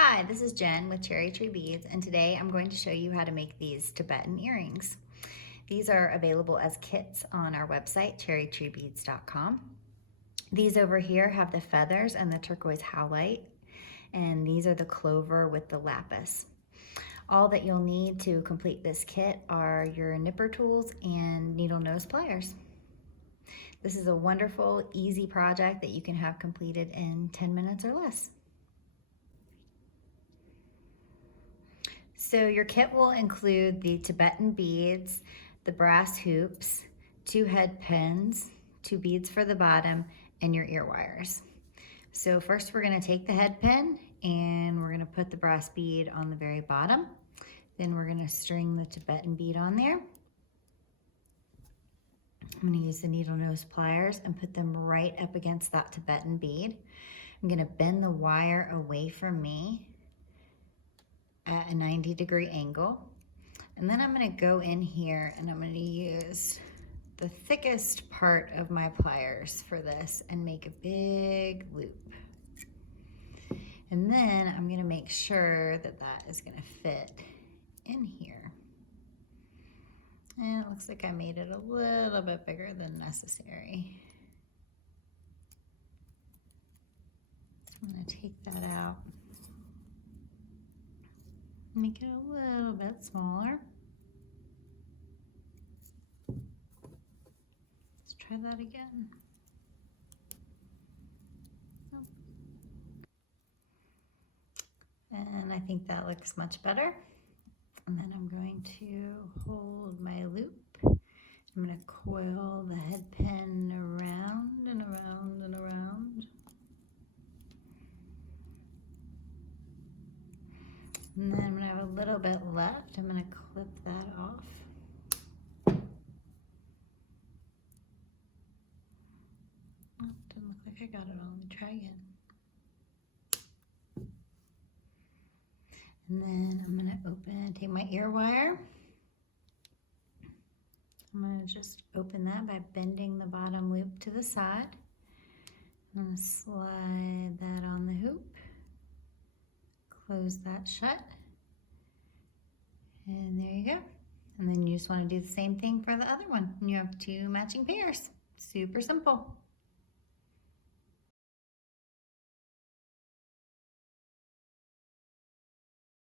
Hi, this is Jen with Cherry Tree Beads, and today I'm going to show you how to make these Tibetan earrings. These are available as kits on our website, cherrytreebeads.com. These over here have the feathers and the turquoise howlite, and these are the clover with the lapis. All that you'll need to complete this kit are your nipper tools and needle nose pliers. This is a wonderful, easy project that you can have completed in 10 minutes or less. So your kit will include the Tibetan beads, the brass hoops, 2 head pins, 2 beads for the bottom, and your ear wires. So first we're going to take the head pin and we're going to put the brass bead on the very bottom. Then we're going to string the Tibetan bead on there. I'm going to use the needle nose pliers and put them right up against that Tibetan bead. I'm going to bend the wire away from me at a 90-degree angle. And then I'm going to go in here and I'm going to use the thickest part of my pliers for this and make a big loop. And then I'm going to make sure that that is going to fit in here. And it looks like I made it a little bit bigger than necessary. So I'm going to take that out. Make it a little bit smaller. Let's try that again. And I think that looks much better. And then I'm going to hold my loop. I'm going to coil the head pin around and around and around. And then when I have a little bit left, I'm going to clip that off. Oh, doesn't look like I got it all. Let me try again. And then I'm going to take my ear wire. I'm going to just open that by bending the bottom loop to the side. I'm going to slide that on the hoop. Close that shut. And there you go. And then you just want to do the same thing for the other one. And you have 2 matching pairs. Super simple.